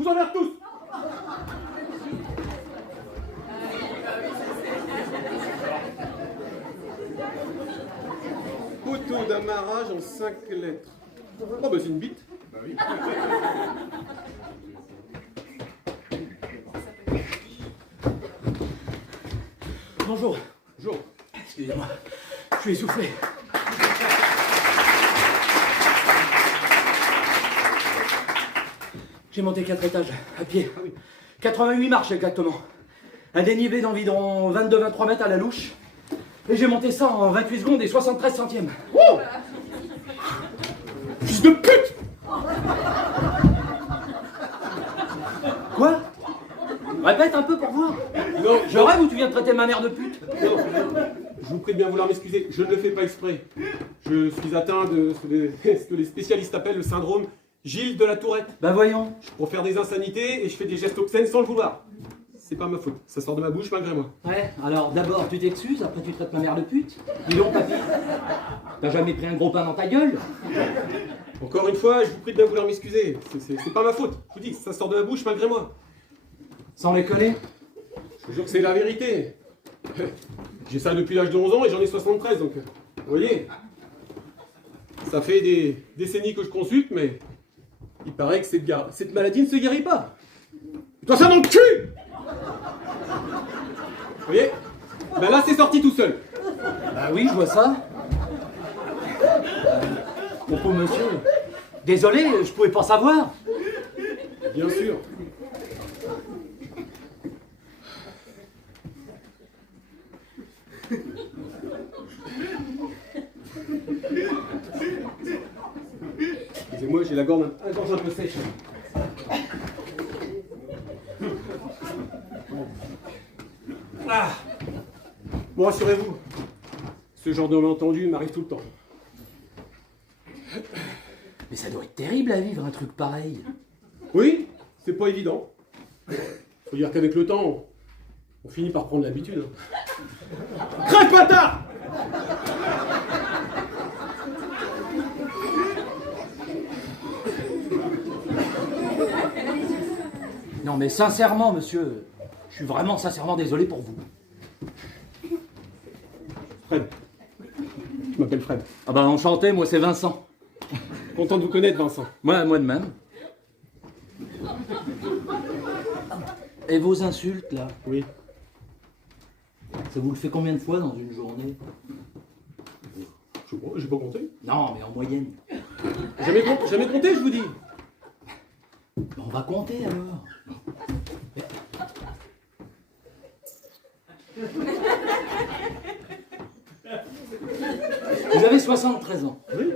vous emmerde tous. Poteau d'amarrage en 5 lettres. Oh bah c'est une bite. Bah oui. Bonjour. Bonjour. Excusez-moi, je suis essoufflé. J'ai monté 4 étages, à pied. 88 marches exactement. Un dénivelé d'environ 22-23 mètres à la louche. Et j'ai monté ça en 28 secondes et 73 centièmes. Oh, fils de pute. Quoi? Répète un peu pour voir. Non, Je rêve ou tu viens de traiter ma mère de pute? non, je vous prie de bien vouloir m'excuser, je ne le fais pas exprès. Je suis atteint de ce que les spécialistes appellent le syndrome Gilles de la Tourette. Bah voyons. Je profère des insanités et je fais des gestes obscènes sans le vouloir. C'est pas ma faute, ça sort de ma bouche malgré moi. Ouais, alors d'abord tu t'excuses, après tu traites ma mère de pute. Dis donc papy, t'as jamais pris un gros pain dans ta gueule? Encore une fois, je vous prie de bien vouloir m'excuser. C'est pas ma faute, je vous dis, ça sort de ma bouche malgré moi. Sans déconner? Je vous jure que c'est la vérité. J'ai ça depuis l'âge de 11 ans et j'en ai 73, donc vous voyez. Ça fait des décennies que je consulte, mais il paraît que cette maladie ne se guérit pas. Et toi ça dans le cul! Vous voyez? Ben là c'est sorti tout seul. Bah oui, je vois ça. Mon pauvre monsieur, désolé, je pouvais pas savoir. Bien sûr. Excusez-moi, j'ai la gorge un peu sèche. Ah. Bon, rassurez-vous, ce genre de malentendu m'arrive tout le temps. Mais ça doit être terrible à vivre un truc pareil. Oui, c'est pas évident. Faut dire qu'avec le temps, on finit par prendre l'habitude. Crève bâtard! Non mais sincèrement monsieur, je suis vraiment sincèrement désolé pour vous. Fred. Je m'appelle Fred. Ah bah enchanté, moi c'est Vincent. Content de vous connaître, Vincent. Moi de même. Et vos insultes là, Oui. ça vous le fait combien de fois dans une journée? J'ai pas compté. Non mais en moyenne. Jamais compté, je vous dis. On va compter alors. Vous avez 73 ans. Oui.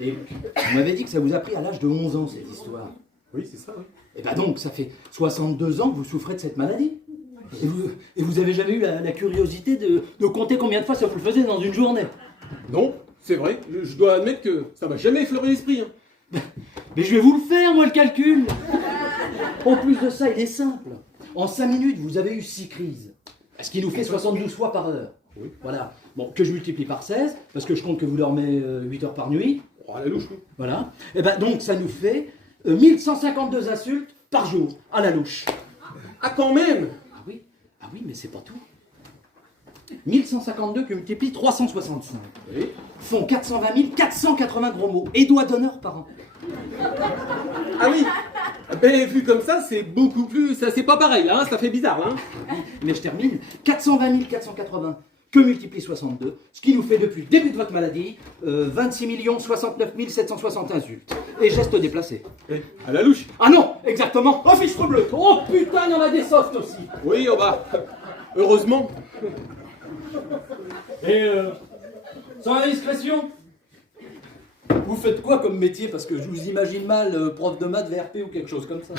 Et vous m'avez dit que ça vous a pris à l'âge de 11 ans cette histoire. Oui, c'est ça, oui. Et ben donc, ça fait 62 ans que vous souffrez de cette maladie. Et vous avez jamais eu la curiosité de compter combien de fois ça vous le faisait dans une journée? Non, c'est vrai. Je dois admettre que ça m'a jamais effleuré l'esprit. Hein. Mais je vais vous le faire, moi, le calcul. En plus de ça, il est simple. En 5 minutes, vous avez eu 6 crises. Ce qui nous fait 72 fois par heure. Oui. Voilà. Bon, que je multiplie par 16, parce que je compte que vous dormez 8 heures par nuit. Oh, à la louche, oui. Voilà. Et ben donc, ça nous fait 1152 insultes par jour, à la louche. Ah, quand même! Ah oui, mais c'est pas tout. 1152 que multiplie 365 Oui. font 420 480 gros mots et doigts d'honneur par an. Ah oui! Ben, vu comme ça, c'est beaucoup plus. Ça, c'est pas pareil, hein, ça fait bizarre, hein. Mais je termine. 420 480 que multiplie 62, ce qui nous fait depuis le début de votre maladie 26 69 760 insultes. Et gestes déplacés. Eh, à la louche! Ah non, exactement. Oh fichtre bleu. Oh putain, il y en a des softs aussi. Oui, oh bah. Heureusement. Et sans indiscrétion, vous faites quoi comme métier? Parce que je vous imagine mal prof de maths, VRP ou quelque chose comme ça.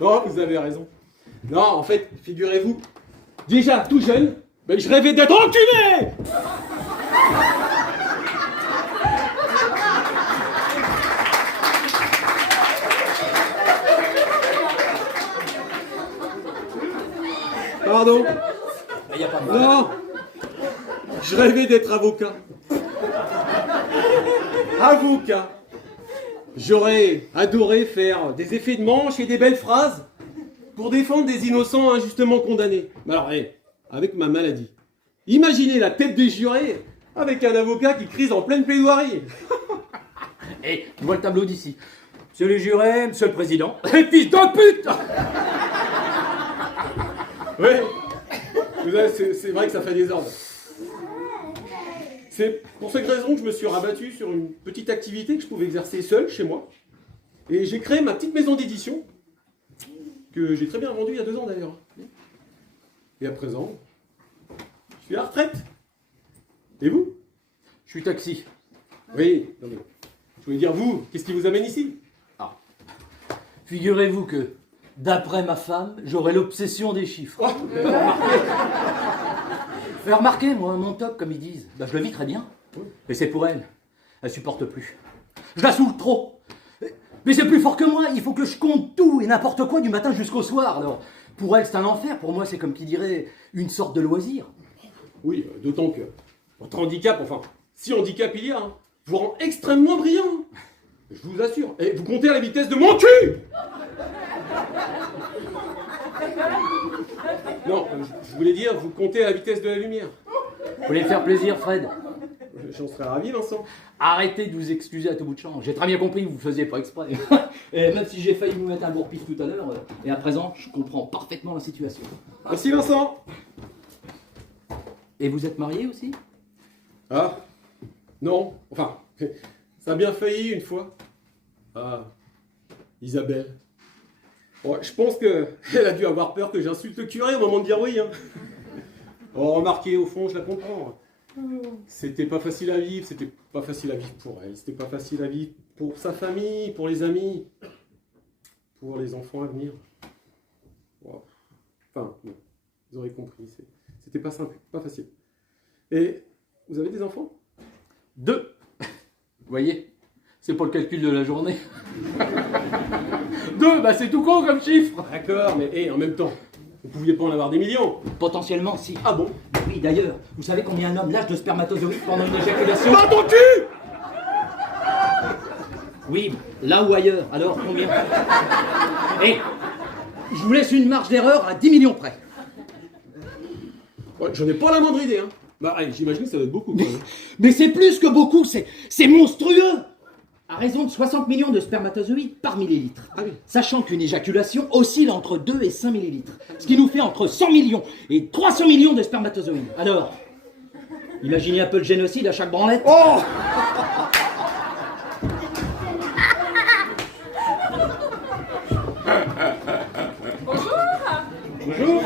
Non, vous avez raison. Non, en fait, figurez-vous, déjà tout jeune, ben, je rêvais d'être enculé! Pardon? Il n'y a pas de mal. Non! Je rêvais d'être avocat. Avocat. J'aurais adoré faire des effets de manche et des belles phrases pour défendre des innocents injustement condamnés. Mais alors, avec ma maladie, imaginez la tête des jurés avec un avocat qui crise en pleine plaidoirie. Et tu vois le tableau d'ici. Monsieur le juré, monsieur le président. Fils de pute! Oui, c'est vrai que ça fait désordre. C'est pour cette raison que je me suis rabattu sur une petite activité que je pouvais exercer seul chez moi. Et j'ai créé ma petite maison d'édition, que j'ai très bien vendue il y a 2 ans d'ailleurs. Et à présent, je suis à la retraite. Et vous? Je suis taxi. Oui, non mais, je voulais dire vous, qu'est-ce qui vous amène ici? Ah. Figurez-vous que, d'après ma femme, j'aurais l'obsession des chiffres. Oh, Fais remarquer, moi, mon top, comme ils disent. Ben, je le vis très bien. Et c'est pour elle. Elle supporte plus. Je la saoule trop. Mais c'est plus fort que moi. Il faut que je compte tout et n'importe quoi du matin jusqu'au soir. Alors, pour elle, c'est un enfer. Pour moi, c'est comme qui dirait une sorte de loisir. oui, d'autant que votre handicap, enfin, si handicap il y a, hein, vous rend extrêmement brillant. Je vous assure. Et vous comptez à la vitesse de mon cul! Non, je voulais dire, vous comptez à la vitesse de la lumière. Vous voulez me faire plaisir, Fred? J'en serais ravi, Vincent. Arrêtez de vous excuser à tout bout de champ. J'ai très bien compris que vous ne faisiez pas exprès. Et même si j'ai failli vous mettre un bourre-pif tout à l'heure, et à présent, je comprends parfaitement la situation. Merci, Vincent. Et vous êtes marié aussi? Ah, non, enfin, ça a bien failli une fois. Ah, Isabelle. Bon, je pense qu'elle a dû avoir peur que j'insulte le curé au moment de dire oui. Hein. Oh, remarquez, au fond, je la comprends. C'était pas facile à vivre, c'était pas facile à vivre pour elle, c'était pas facile à vivre pour sa famille, pour les amis, pour les enfants à venir. Wow. Enfin, bon, vous aurez compris, c'était pas simple, pas facile. Et vous avez des enfants? 2. Vous voyez, c'est pour le calcul de la journée. 2, bah c'est tout con comme chiffre. D'accord, mais en même temps, vous pouviez pas en avoir des millions. Potentiellement, si. Ah bon? Oui, d'ailleurs, vous savez combien un homme lâche de spermatozoïdes pendant une éjaculation? Dans ton cul! Oui, là ou ailleurs. Alors, combien? Et je vous laisse une marge d'erreur à 10 millions près. Ouais, j'en ai pas la moindre idée, hein. Bah, allez, j'imagine que ça doit être beaucoup, quand même. Mais c'est plus que beaucoup, c'est monstrueux. À raison de 60 millions de spermatozoïdes par millilitre. Ah oui. Sachant qu'une éjaculation oscille entre 2 et 5 millilitres. Ce qui nous fait entre 100 millions et 300 millions de spermatozoïdes. Alors, imaginez un peu le génocide à chaque branlette. Oh! Bonjour.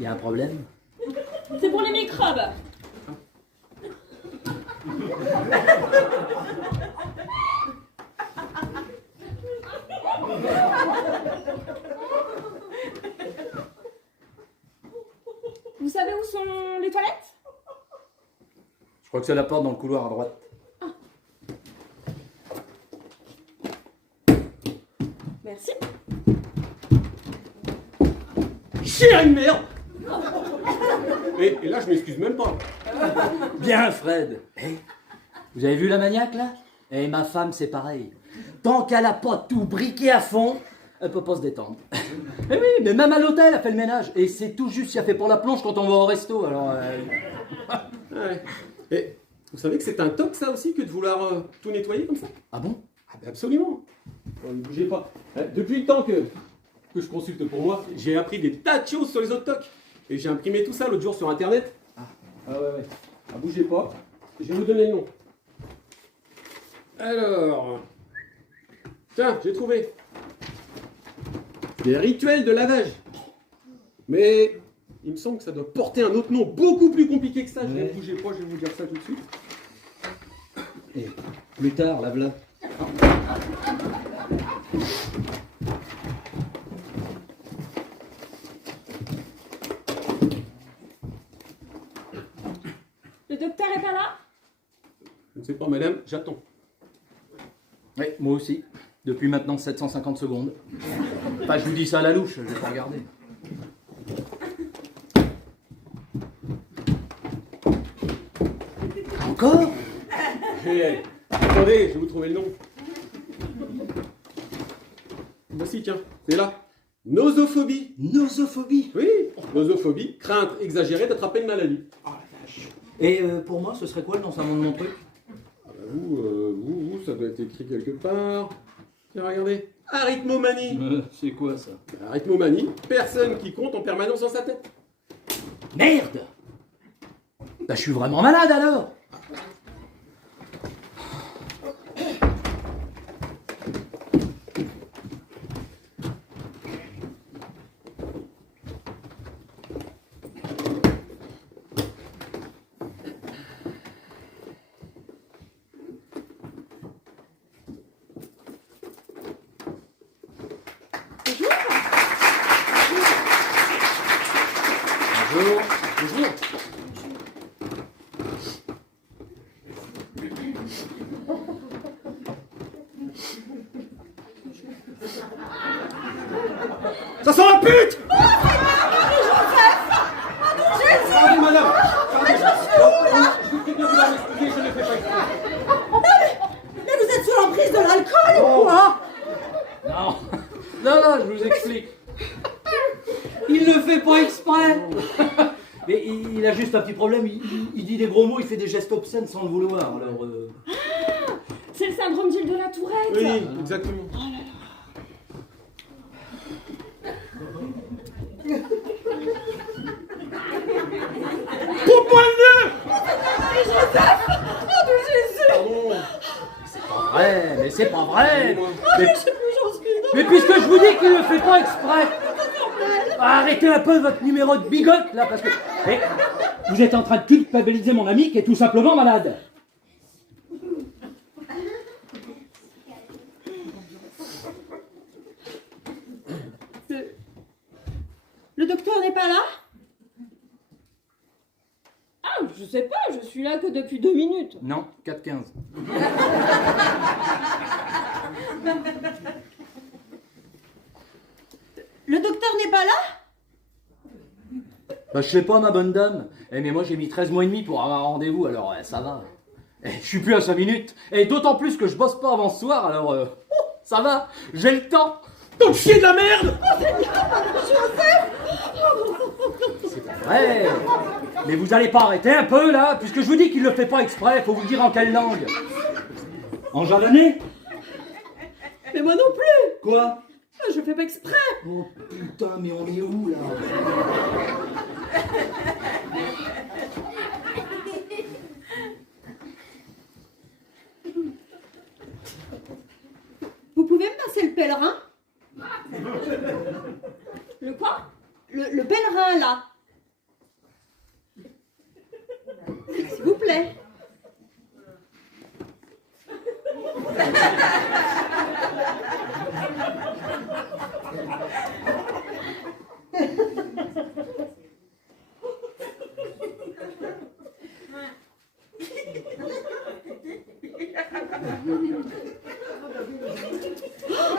Il y a un problème? C'est pour les microbes. Vous savez où sont les toilettes? Je crois que c'est la porte dans le couloir à droite. Merci. Chier à une merde! Et là, je m'excuse même pas. Bien, Fred. Vous avez vu la maniaque, là? Et ma femme, c'est pareil. Tant qu'elle a pas tout briqué à fond, elle peut pas se détendre. Et oui, mais même à l'hôtel, elle fait le ménage. Et c'est tout juste si elle fait pour la plonge quand on va au resto, alors... Ouais. Et vous savez que c'est un toc, ça aussi, que de vouloir tout nettoyer comme ça? Ah bon? Ah ben absolument. Ne bougez pas. Depuis le temps que je consulte pour moi, j'ai appris des tas de choses sur les autres tocs. Et j'ai imprimé tout ça l'autre jour sur Internet. Ah ouais. Ah, bougez pas. Je vais vous donner le nom. Alors... Tiens, j'ai trouvé. Des rituels de lavage. Mais il me semble que ça doit porter un autre nom beaucoup plus compliqué que ça. Ne bougez pas, je vais vous dire ça tout de suite. Et plus tard, lave-la. Le docteur est pas là? Je ne sais pas, madame, j'attends. Oui, moi aussi. Depuis maintenant 750 secondes. Enfin, je vous dis ça à la louche, je vais pas regarder. Encore? Attendez, je vais vous trouver le nom. Voici, tiens, c'est là. Nosophobie. Nosophobie. Oui, nosophobie, crainte exagérée d'attraper une maladie. Et pour moi, ce serait quoi le lancement de mon truc? Ah bah vous, ça doit être écrit quelque part. Tiens, regardez. Arithmomanie. C'est quoi ça? Arithmomanie, personne qui compte en permanence dans sa tête. Merde! Bah, je suis vraiment malade alors! Bonjour. Bonjour. Ça sent la pute! Pardon, madame! Mais je suis où là? Je vous prie de vouloir m'expliquer, je ne fais pas exprès. Mais vous êtes sous l'emprise de l'alcool ou quoi? Non, non, je vous explique. Il ne fait pas exprès. Mais il a juste un petit problème, il dit des gros mots, il fait des gestes obscènes sans le vouloir. Alors, C'est le syndrome d'île de la Tourette. Oui, exactement. Pour moi le Pardon. c'est pas vrai, mais c'est pas vrai. Mais, Je sais plus, j'en suis. mais puisque je vous dis qu'il ne fait pas exprès, arrêtez un peu votre numéro de bigote là, parce que vous êtes en train de culpabiliser mon ami qui est tout simplement malade. Le docteur n'est pas là? Ah, je sais pas, je suis là que depuis 2 minutes. Non, 4-15. Le docteur n'est pas là? Bah, je sais pas, ma bonne dame. Mais moi, j'ai mis 13 mois et demi pour avoir un rendez-vous, alors ça va. Je suis plus à 5 minutes. Et d'autant plus que je bosse pas avant ce soir, alors ça va, j'ai le temps. Donc chier de la merde! C'est pas vrai. Mais vous allez pas arrêter un peu, là, puisque je vous dis qu'il le fait pas exprès, faut vous le dire en quelle langue? En javanais? Mais moi non plus. Quoi? Je fais pas exprès. Oh putain, mais on est où, là? Vous pouvez me passer le pèlerin? Le quoi? Le pèlerin, là. S'il vous plaît.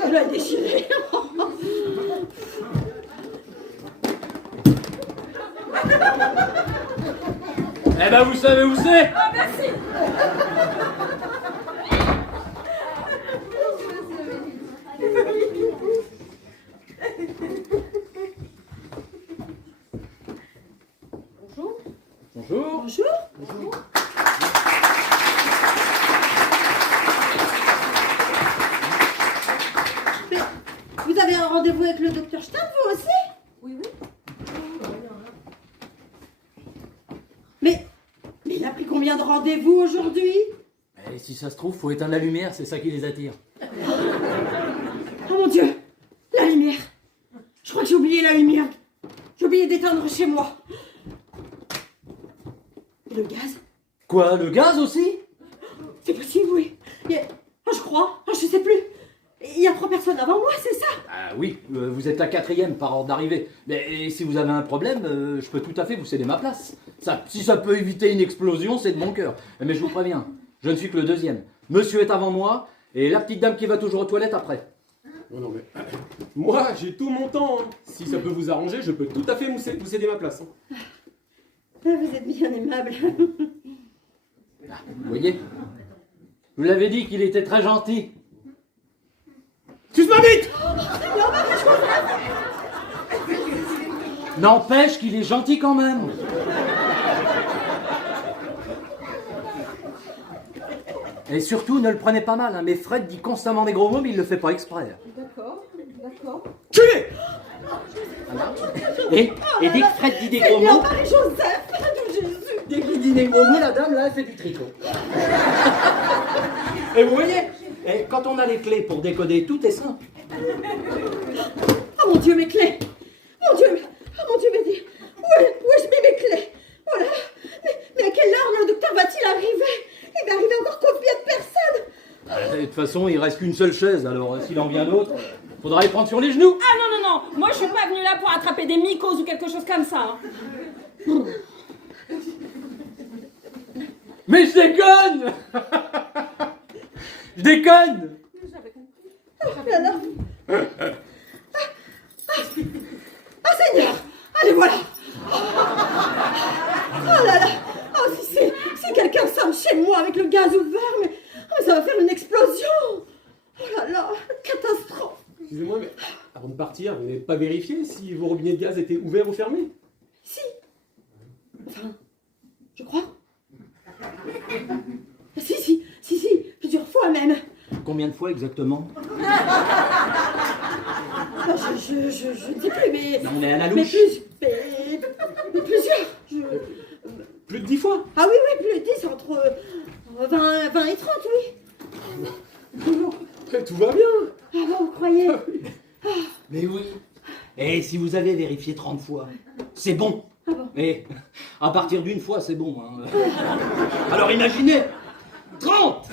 Je l'ai déchiré. Eh ben, vous savez où c'est? Ah, merci. Bonjour. Bonjour. Mais vous avez un rendez-vous avec le docteur Stein, vous aussi? Oui. Mais il a pris combien de rendez-vous aujourd'hui? Et si ça se trouve, faut éteindre la lumière, c'est ça qui les attire. Oh mon Dieu, la lumière. Je crois que j'ai oublié la lumière. J'ai oublié d'éteindre chez moi. Et le gaz? Quoi, le gaz aussi? C'est possible, oui. Je crois. Je sais plus. Il y a 3 personnes avant moi, c'est ça? Bah oui, vous êtes la 4e par ordre d'arrivée. Mais si vous avez un problème, je peux tout à fait vous céder ma place. Si ça peut éviter une explosion, c'est de mon cœur. Mais je vous préviens, je ne suis que le 2e. Monsieur est avant moi, et la petite dame qui va toujours aux toilettes après. Non, non, mais moi, j'ai tout mon temps. Hein. Si ça peut vous arranger, je peux tout à fait vous céder ma place. Hein. Ah, vous êtes bien aimable. Ah, vous voyez, je vous l'avais dit qu'il était très gentil. Suce ma bite! N'empêche qu'il est gentil quand même. Et surtout, ne le prenez pas mal, hein, mais Fred dit constamment des gros mots, mais il le fait pas exprès. D'accord, d'accord. Culé! Et dès que Fred dit des gros Seigneur mots, Marie-Joseph, de Jésus. dès qu'il dit des gros mots, la dame là, elle fait du tricot. Et vous voyez, et quand on a les clés pour décoder, tout est simple. Oh mon Dieu, mes clés. Mon Dieu, mais où est-ce que mes clés? Oh là, mais à quelle heure le docteur va-t-il arriver? Il va arriver encore combien de personnes? De toute façon, il reste qu'une seule chaise, alors s'il en vient d'autres, faudra les prendre sur les genoux. Ah non, non, non, moi je suis pas venue là pour attraper des mycoses ou quelque chose comme ça. Hein. Mais je déconne. Je déconne. Oh là là. Ah Seigneur, allez voilà. Oh là là. Oh si quelqu'un sonne chez moi avec le gaz ouvert, mais ça va faire une explosion. Oh là là, catastrophe. Excusez-moi, mais avant de partir, vous n'avez pas vérifié si vos robinets de gaz étaient ouverts ou fermés? Si. Enfin, je crois. Si, plusieurs fois même. Combien de fois exactement? Ah, je ne sais plus, mais... On est à la Mais, louche. mais plusieurs. Plus de 10 fois? Ah oui, plus de 10, entre 20 et 30, oui. Tout va bien. Ah bon, vous croyez? Mais oui. Et si vous avez vérifié 30 fois, c'est bon. Ah bon? Et à partir d'une fois, c'est bon. Hein. Alors imaginez, 30.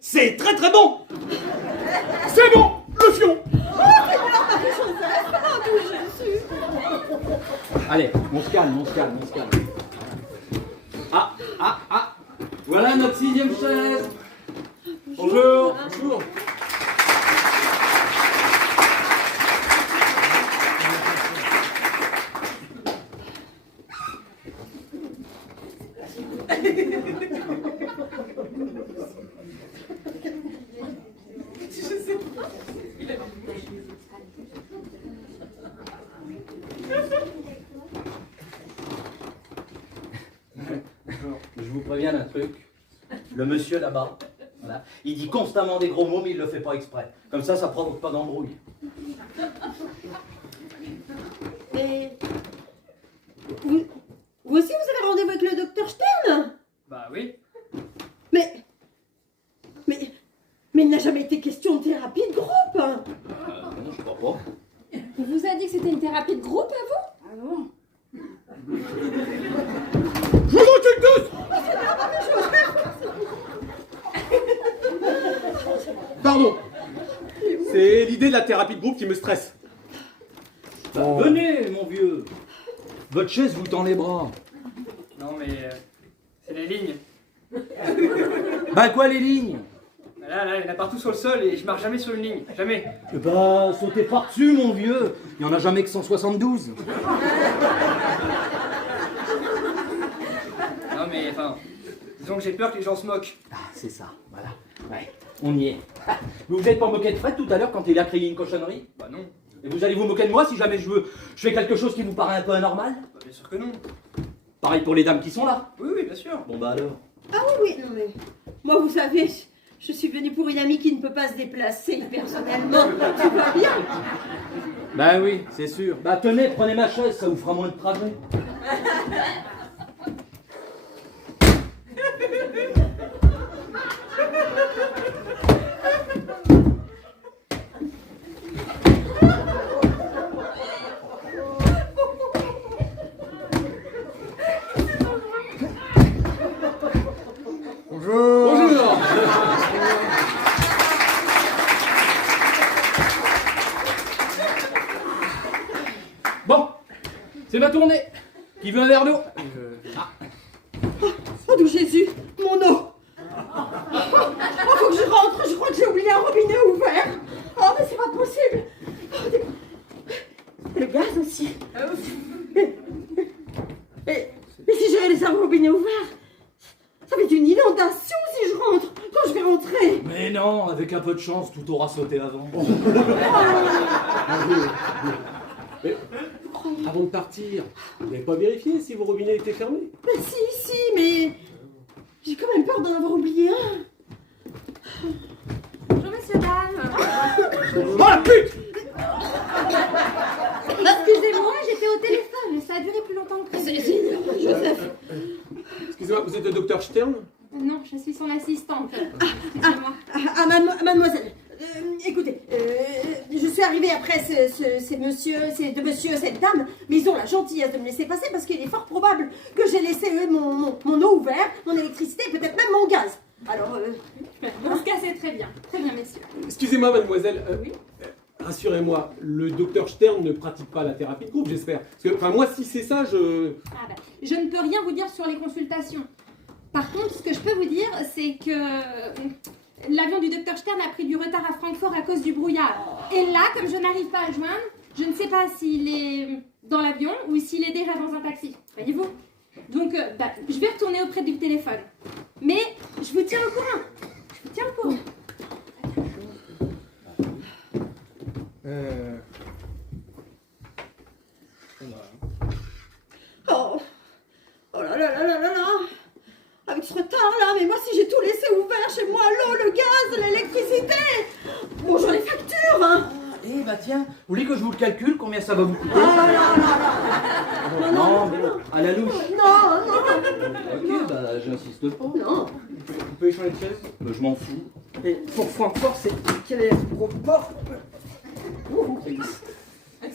C'est très très bon. C'est bon, le fion. Allez, on se calme. Ah. Voilà notre 6e chaise. Bonjour. Bonjour. Je vous préviens d'un truc. Le monsieur là-bas, voilà, il dit constamment des gros mots, mais il le fait pas exprès. Comme ça provoque pas d'embrouille. Et... Vous aussi, vous avez rendez-vous avec le docteur Stern? Bah oui. Mais il n'a jamais été question de thérapie de groupe. Non, je crois pas. Il vous a dit que c'était une thérapie de groupe à vous? Ah non. Je vous encule tous. Pardon. C'est l'idée de la thérapie de groupe qui me stresse. Venez, mon vieux. Votre chaise vous tend les bras. Non mais c'est les lignes. Bah quoi les lignes? Là, il y en a partout sur le sol et je marche jamais sur une ligne. Jamais. Bah sautez par-dessus, mon vieux. Il y en a jamais que 172. Non mais enfin, disons que j'ai peur que les gens se moquent. Ah, c'est ça, voilà. Ouais, on y est. Vous vous êtes pas moqué de Fred tout à l'heure quand il a crié une cochonnerie? Bah non. Et vous allez vous moquer de moi si jamais je fais quelque chose qui vous paraît un peu anormal? Bah bien sûr que non. Pareil pour les dames qui sont là. Oui, bien sûr. Bon bah alors. Ah oui, non mais... Moi, vous savez, je suis venue pour une amie qui ne peut pas se déplacer personnellement. Tout va bien. Bah oui, c'est sûr. Bah tenez, prenez ma chaise, ça vous fera moins de trajet. d'où Jésus, mon eau. Oh, faut que je rentre, je crois que j'ai oublié un robinet ouvert. Oh, mais c'est pas possible. Oh, le gaz aussi. Mais si j'avais laissé un robinet ouvert, ça va être une inondation si je rentre, quand je vais rentrer. Mais non, avec un peu de chance, tout aura sauté avant. Mais, avant de partir, vous n'avez pas vérifié si vos robinets étaient fermés? Mais si, mais j'ai quand même peur d'en avoir oublié un. Bonjour, messieurs, dames. Oh la pute! Excusez-moi, j'étais au téléphone, ça a duré plus longtemps que prévu. Joseph. Excusez-moi, vous êtes le docteur Stern? Non, je suis son assistante. Mademoiselle, écoutez, je suis arrivée après ces deux messieurs, cette dame, mais ils ont la gentillesse de me laisser passer parce qu'il est fort probable que j'ai laissé mon eau ouverte, mon électricité, peut-être même mon gaz. Alors, Dans ce cas, c'est très bien, messieurs. Excusez-moi, mademoiselle. Oui. Rassurez-moi, le docteur Stern ne pratique pas la thérapie de groupe, j'espère. Parce que, enfin, moi, si c'est ça, je... Ah bah, je ne peux rien vous dire sur les consultations. Par contre, ce que je peux vous dire, c'est que l'avion du docteur Stern a pris du retard à Francfort à cause du brouillard. Et là, comme je n'arrive pas à le joindre, je ne sais pas s'il est dans l'avion ou s'il est déjà dans un taxi. Voyez-vous? Donc, je vais retourner auprès du téléphone. Mais je vous tiens au courant. Oh là là là là là là. Avec ce retard là, mais moi si j'ai tout laissé ouvert chez moi, l'eau, le gaz, l'électricité, bonjour les factures, hein. Eh bah tiens, vous voulez que je vous le calcule, combien ça va vous coûter? Non, à la louche. non, Ok, bah j'insiste pas. non. On peut échanger de chaise? Je m'en fous. Et pour Francfort, c'est quel est le gros port?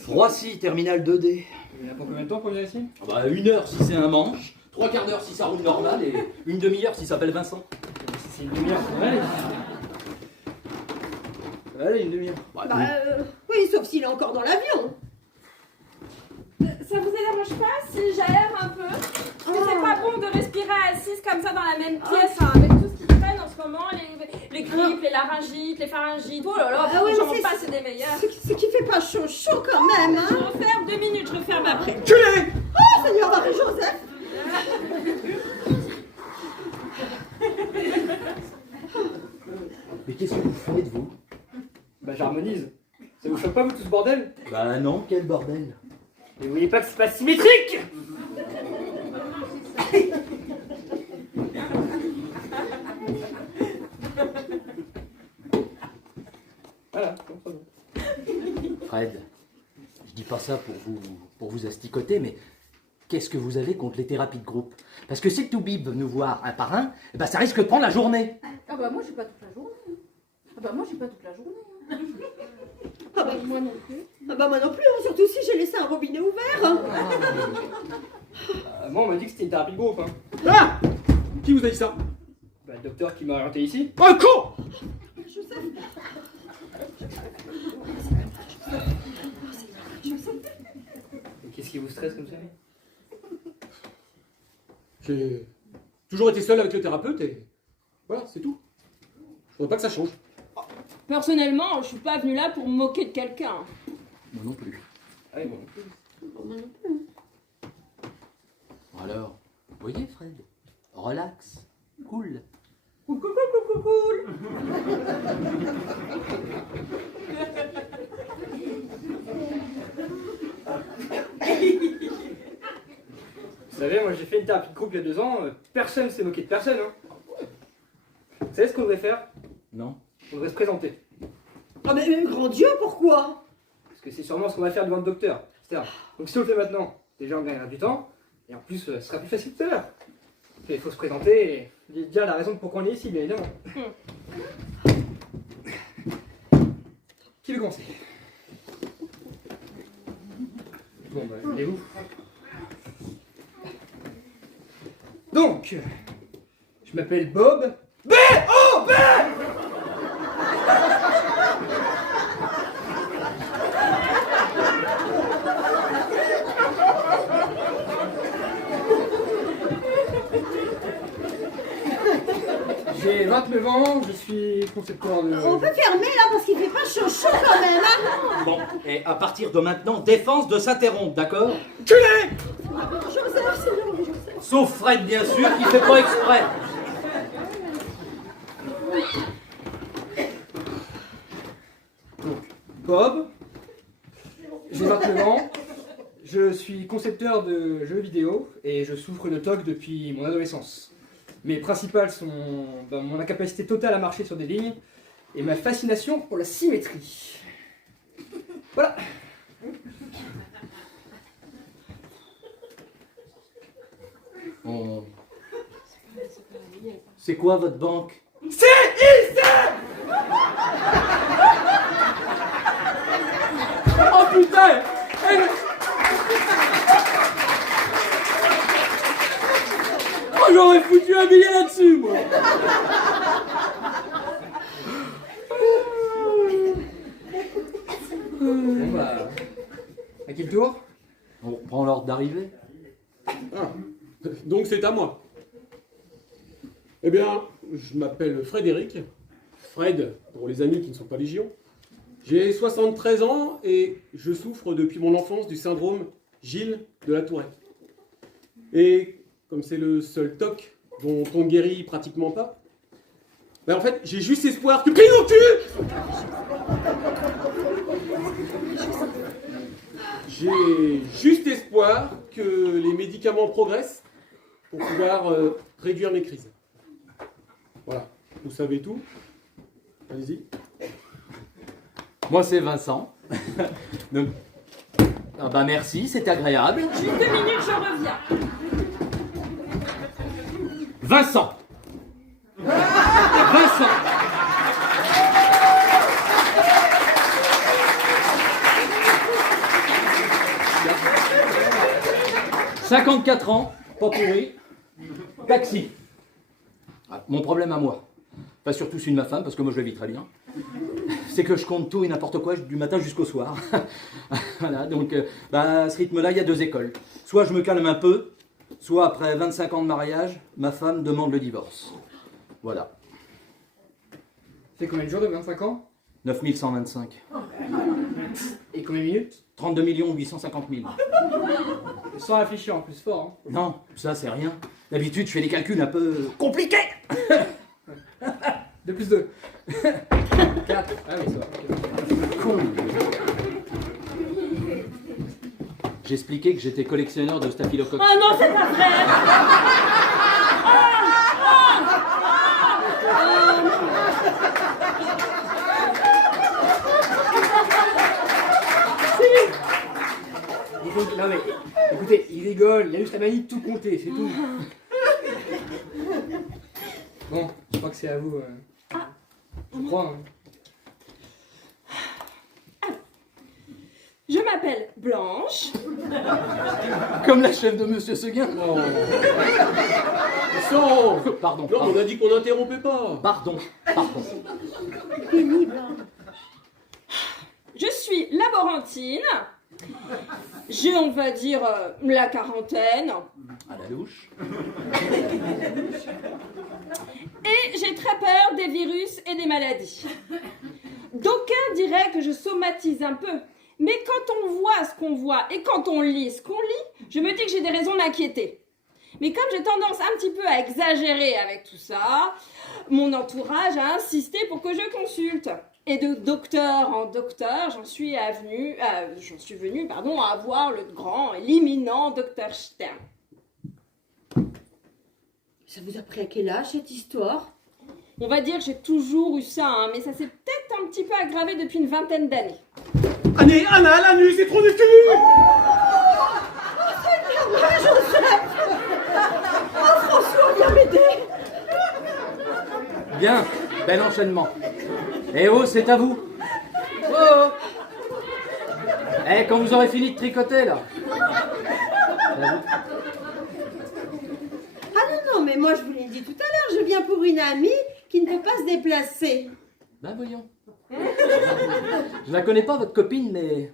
Roissy, terminal 2D. Il y en a pour combien de temps pour venir ici? Bah 1 heure si c'est un manche, 3/4 d'heure si ça roule normal et 1 demi-heure si ça s'appelle Vincent. Si c'est une demi-heure, ça va aller. Ça va aller, une demi-heure. Oui, sauf s'il est encore dans l'avion. Ça vous dérange pas si j'aère un peu? Parce que c'est pas bon de respirer assise comme ça dans la même pièce, hein, avec tout ce qui traîne en ce moment, les grippes, les laryngites, les pharyngites. Oh là là, Ah oui, mais j'en c'est- mange pas, c'est des meilleurs. Ce qui fait pas chaud quand même, Je hein. referme 2 minutes, je referme après. Culé! Oh, Seigneur Marie-Joseph. Mais qu'est-ce que vous faites, vous? Bah j'harmonise. Ça vous choque pas, vous, tout ce bordel? Bah non, quel bordel. Et vous voyez pas que c'est pas symétrique? Voilà, c'est bon. Fred, je dis pas ça pour vous asticoter, mais qu'est-ce que vous avez contre les thérapies de groupe? Parce que si Toubib veut nous voir un par un, eh ben ça risque de prendre la journée. Ah bah moi, j'ai pas toute la journée. Ah bah moi, j'ai pas toute la journée. Ah bah Moi non plus. Ah bah moi non plus, hein, surtout si j'ai laissé un robinet ouvert. Hein. Moi, on m'a dit que c'était une thérapie de groupe. Hein. Ah! Qui vous a dit ça? Bah, le docteur qui m'a orienté ici. Oh, le con! Joseph. Et qu'est-ce qui vous stresse comme ça? J'ai toujours été seul avec le thérapeute et voilà, c'est tout. Je voudrais pas que ça change. Personnellement, je suis pas venue là pour me moquer de quelqu'un. Moi non plus. Ah oui, bon. Alors, vous voyez Fred, relax, cool. Cool. Vous savez, moi j'ai fait une thérapie de groupe il y a 2 ans, personne ne s'est moqué de personne. Hein. Vous savez ce qu'on devrait faire? Non? On devrait se présenter. Ah mais grand Dieu, pourquoi? Parce que c'est sûrement ce qu'on va faire devant le docteur, etc. Donc si on le fait maintenant, déjà on gagnera du temps, et en plus ce sera plus facile tout à l'heure. Il faut se présenter et dire la raison de pourquoi on est ici, bien évidemment. Qui veut commencer? Bon bah, allez-vous. Donc, je m'appelle Bob. B-O-B! J'ai 29 ans, je suis concepteur de... On peut fermer là parce qu'il fait pas chaud chaud quand même, hein. Bon, et à partir de maintenant, défense de s'interrompre, d'accord? Culé! Joseph, c'est long, Joseph. Sauf Fred, bien sûr, qui fait pas exprès. Bob, j'ai 29 ans, je suis concepteur de jeux vidéo et je souffre de TOC depuis mon adolescence. Mes principales sont mon incapacité totale à marcher sur des lignes et ma fascination pour la symétrie. Voilà. On- C'est quoi votre banque? Oh putain! Oh, j'aurais foutu un billet là-dessus, moi! Bon bah... À qui le tour? On reprend l'ordre d'arrivée? Ah, donc c'est à moi. Eh bien, je m'appelle Frédéric. Fred, pour les amis qui ne sont pas légion. J'ai 73 ans et je souffre depuis mon enfance du syndrome Gilles de la Tourette. Et comme c'est le seul TOC dont on guérit pratiquement pas, ben en fait, j'ai juste espoir que... Pris au cul! J'ai juste espoir que les médicaments progressent pour pouvoir réduire mes crises. Voilà, vous savez tout. Allez-y. Moi, c'est Vincent. Donc, ah bah merci, c'est agréable. Juste 2 minutes, je reviens. Vincent. Vincent. « 54 ans, pas pourri, taxi. Ah, mon problème à moi, pas surtout celui de ma femme, parce que moi je le vis très bien, c'est que je compte tout et n'importe quoi du matin jusqu'au soir. Voilà, donc à ce rythme-là, il y a 2 écoles. Soit je me calme un peu, soit après 25 ans de mariage, ma femme demande le divorce. Voilà, C'est combien de jours de 25 ans? 9125. Et combien de minutes? 32 850 000. Sans réfléchir en plus fort, hein. Non, ça c'est rien. D'habitude, je fais des calculs un peu compliqués. 2 plus 2. 4. Ah oui, ça va. Cool. J'expliquais que j'étais collectionneur de staphylocoques. Oh non, c'est pas vrai. Non mais, écoutez, il rigole, il a juste la manie de tout compter, c'est tout. Bon, je crois que c'est à vous. Je crois. Hein. Je m'appelle Blanche. Comme la chef de Monsieur Seguin. Non. Sans. Pardon. Non, on a dit qu'on n'interrompait pas. Pardon. Pénible, hein. Je suis laborantine. J'ai, on va dire, la quarantaine. À la louche. Et j'ai très peur des virus et des maladies. D'aucuns diraient que je somatise un peu. Mais quand on voit ce qu'on voit et quand on lit ce qu'on lit, je me dis que j'ai des raisons de m'inquiéter. Mais comme j'ai tendance un petit peu à exagérer avec tout ça, mon entourage a insisté pour que je consulte. Et de docteur en docteur, j'en suis venue à voir le grand et l'imminent docteur Stern. Ça vous a pris à quel âge cette histoire? On va dire que j'ai toujours eu ça, hein, mais ça s'est peut-être un petit peu aggravé depuis une vingtaine d'années. Allez, Anna, la nuit, c'est trop du cul! François, viens m'aider. Bien, bel enchaînement. Eh oh, c'est à vous. Oh. Eh, quand vous aurez fini de tricoter, là. C'est à vous. Ah non, mais moi je vous l'ai dit tout à l'heure, je viens pour une amie qui ne peut pas se déplacer. Ben voyons. Je la connais pas, votre copine, mais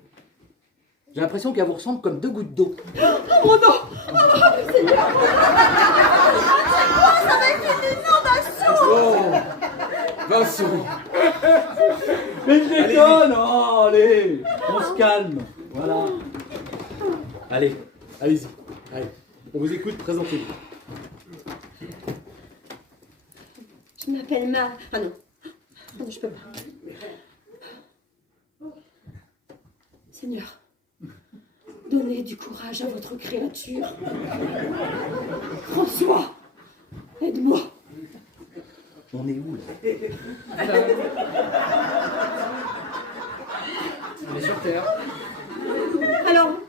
j'ai l'impression qu'elle vous ressemble comme 2 gouttes d'eau. Oh non! Oh non, Seigneur! Ça va être une inondation! Oh, Passons. Mais je déconne. Oh, allez, on se calme. Voilà. Allez. Allez-y. Allez. On vous écoute, présentez-vous. Je m'appelle Ah non. Non, je peux pas. Seigneur, donnez du courage à votre créature. François, aide-moi. On est où, là? On est sur Terre. Alors,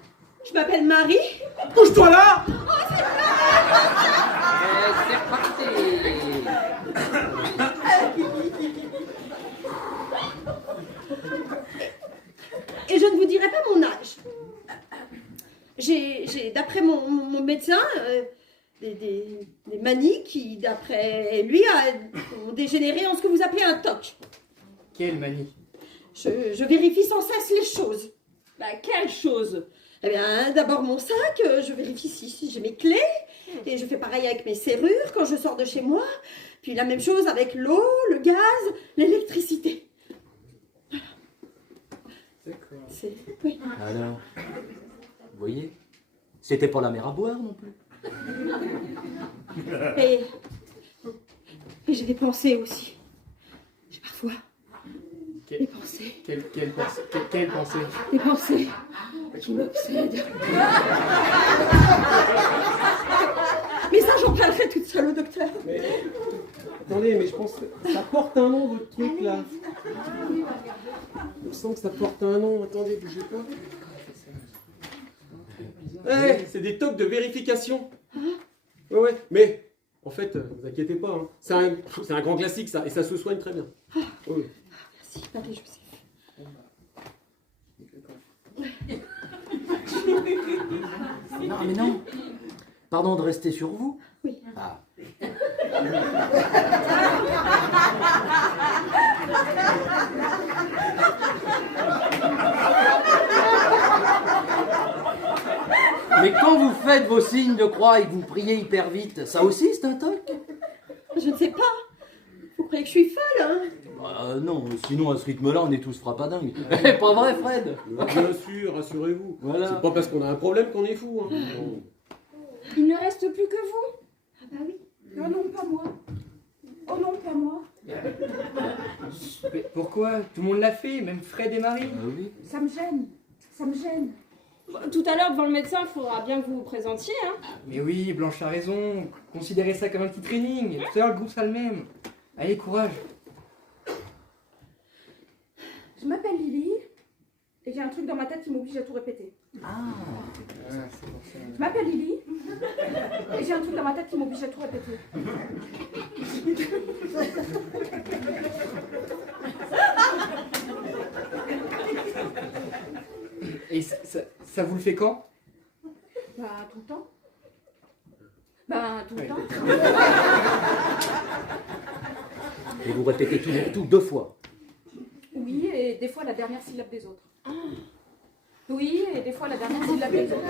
je m'appelle Marie. Bouge-toi là! C'est reparti. Et je ne vous dirai pas mon âge. J'ai d'après mon médecin, des manies qui, d'après lui, ont dégénéré en ce que vous appelez un TOC. Quelle manie. Je vérifie sans cesse les choses. Bah, quelle chose! Eh bien, d'abord mon sac, je vérifie si j'ai mes clés, et je fais pareil avec mes serrures quand je sors de chez moi, puis la même chose avec l'eau, le gaz, l'électricité. D'accord. Oui. Alors, vous voyez, c'était pas la mer à boire non plus. Et j'ai des pensées aussi. J'ai parfois des pensées. Quelle pensée? Des pensées qui m'obsèdent. Mais ça, j'en parlerai toute seule au docteur. Mais, attendez, mais je pense que ça porte un nom, votre truc là. Je sens que ça porte un nom. Attendez, bougez pas. Ouais, c'est des tocs de vérification. Ouais, mais en fait, vous inquiétez pas. Hein. C'est un grand classique ça, et ça se soigne très bien. Ouais. Merci, Marie-Joseph. Non, mais non. Pardon de rester sur vous. Oui. Ah. Mais quand vous faites vos signes de croix et que vous priez hyper vite, ça aussi c'est un toc? Je ne sais pas. Vous croyez que je suis folle, hein? Non, sinon à ce rythme-là on est tous frappadingues. Pas vrai, Fred? Bien sûr, rassurez-vous. Voilà. C'est pas parce qu'on a un problème qu'on est fou. Hein. Non. Il ne reste plus que vous? Ah bah oui. Oh non, pas moi. Oh non, pas moi. Mais pourquoi? Tout le monde l'a fait, même Fred et Marie. Oui. Ça me gêne. Ça me gêne. Tout à l'heure, devant le médecin, il faudra bien que vous vous présentiez, hein. Mais oui, Blanche a raison. Considérez ça comme un petit training. Tout à l'heure, le groupe sera le même. Allez, courage. Je m'appelle Lily et j'ai un truc dans ma tête qui m'oblige à tout répéter. Ah, c'est pour ça. Je m'appelle Lily et j'ai un truc dans ma tête qui m'oblige à tout répéter. Et ça vous le fait quand? Bah, tout le temps. Bah, tout le Ouais. temps. Et vous répétez tout deux fois. Oui, et des fois la dernière syllabe des autres. Oui, et des fois la dernière syllabe des autres.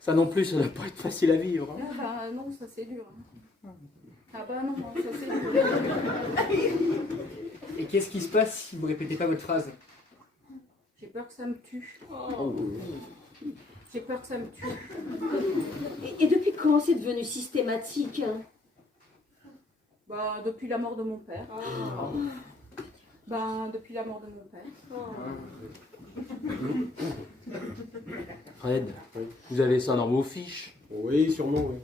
Ça non plus, ça doit pas être facile à vivre. Hein. Ah bah non, ça c'est dur. Ah bah non, ça c'est dur. Et qu'est-ce qui se passe si vous répétez pas votre phrase? J'ai peur que ça me tue. J'ai peur que ça me tue. Et depuis quand c'est devenu systématique, hein? Bah, depuis la mort de mon père. Bah, depuis la mort de mon père. Fred, vous avez ça dans vos fiches? Oui, sûrement. Oui.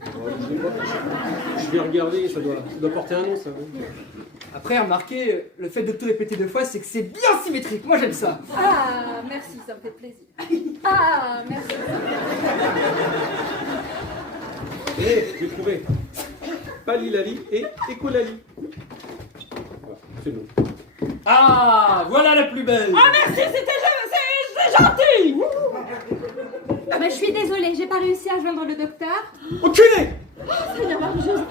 Je vais regarder, ça doit porter un nom, ça. Oui. Après, remarquez, le fait de tout répéter deux fois, c'est que c'est bien symétrique. Moi, j'aime ça. Ah, merci, ça me fait plaisir. Ah, merci. J'ai trouvé. Palilali et Écolali. Voilà, c'est bon. Ah, voilà la plus belle! Ah, merci, c'est gentil. Bah, je suis désolée, j'ai pas réussi à joindre le docteur. Enculé! Seigneur Marie-Joseph,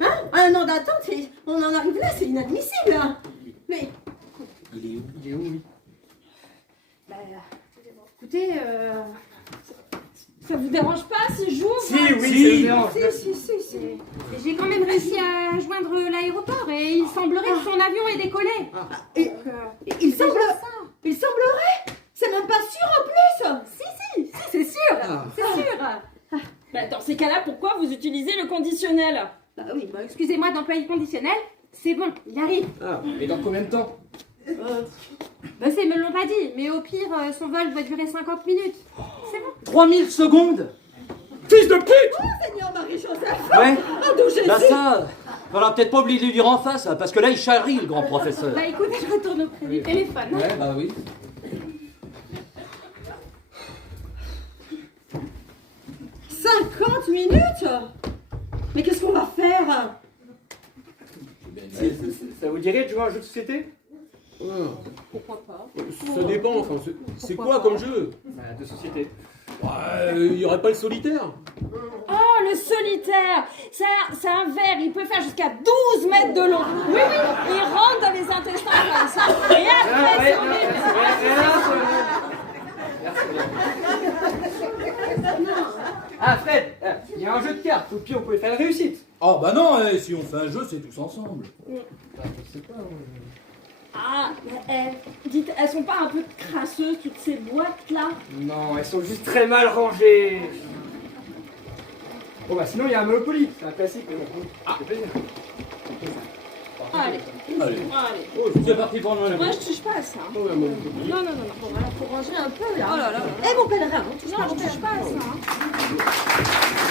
hein? Un an d'attente, on en arrive là, c'est inadmissible, hein? Mais, Il est où? Il est où, oui? Bah, écoutez, ça vous dérange pas si j'ouvre? Si, oui, Si. ça me dérange. si. J'ai quand même réussi à joindre l'aéroport et il semblerait que son avion ait décollé. Et Donc, il c'est semble... déjà ça. Il semblerait. C'est même pas sûr en plus. Si, c'est sûr. C'est sûr. Bah, dans ces cas-là, pourquoi vous utilisez le conditionnel? Bah oui. Bon, excusez-moi d'employer le conditionnel. C'est bon, il arrive. Et dans combien de temps? Bah, ils me l'ont pas dit, mais au pire, son vol va durer 50 minutes. C'est bon. 3000 secondes. Fils de pute! Seigneur Marie-Joseph. Ouais. Oh, d'où Jésus. Bah ça, faudra peut-être pas oublier de lui dire en face, hein, parce que là, il charrie, le grand professeur. Bah écoutez, je retourne auprès du téléphone. Ouais, bah oui. 50 minutes. Mais qu'est-ce qu'on va faire? Ça vous dirait de jouer à un jeu de société? Pourquoi pas? Ça dépend, enfin, c'est quoi comme jeu? De société. Il y aurait pas le solitaire? Oh, le solitaire! C'est un ver, il peut faire jusqu'à 12 mètres de long. Oui, il rentre dans les intestins comme ça. Et après, sur les... Ah Fred, il y a un jeu de cartes, au pire on pouvait faire une réussite. Oh bah non, si on fait un jeu, c'est tous ensemble. Ah, mais dites, elles sont pas un peu crasseuses, toutes ces boîtes-là? Non, elles sont juste très mal rangées. Bon bah sinon il y a un Monopoly, c'est un classique, mais bon, ça fait plaisir. Allez. Allez. Allez. C'est parti pour le Moi, moment. je touche pas à ça. Oh, ouais, mon- Non. Bon, voilà, faut ranger un peu, là. Oh là là. Eh mon pèlerin, on touche Non, pas, je touche pas à ça. Hein.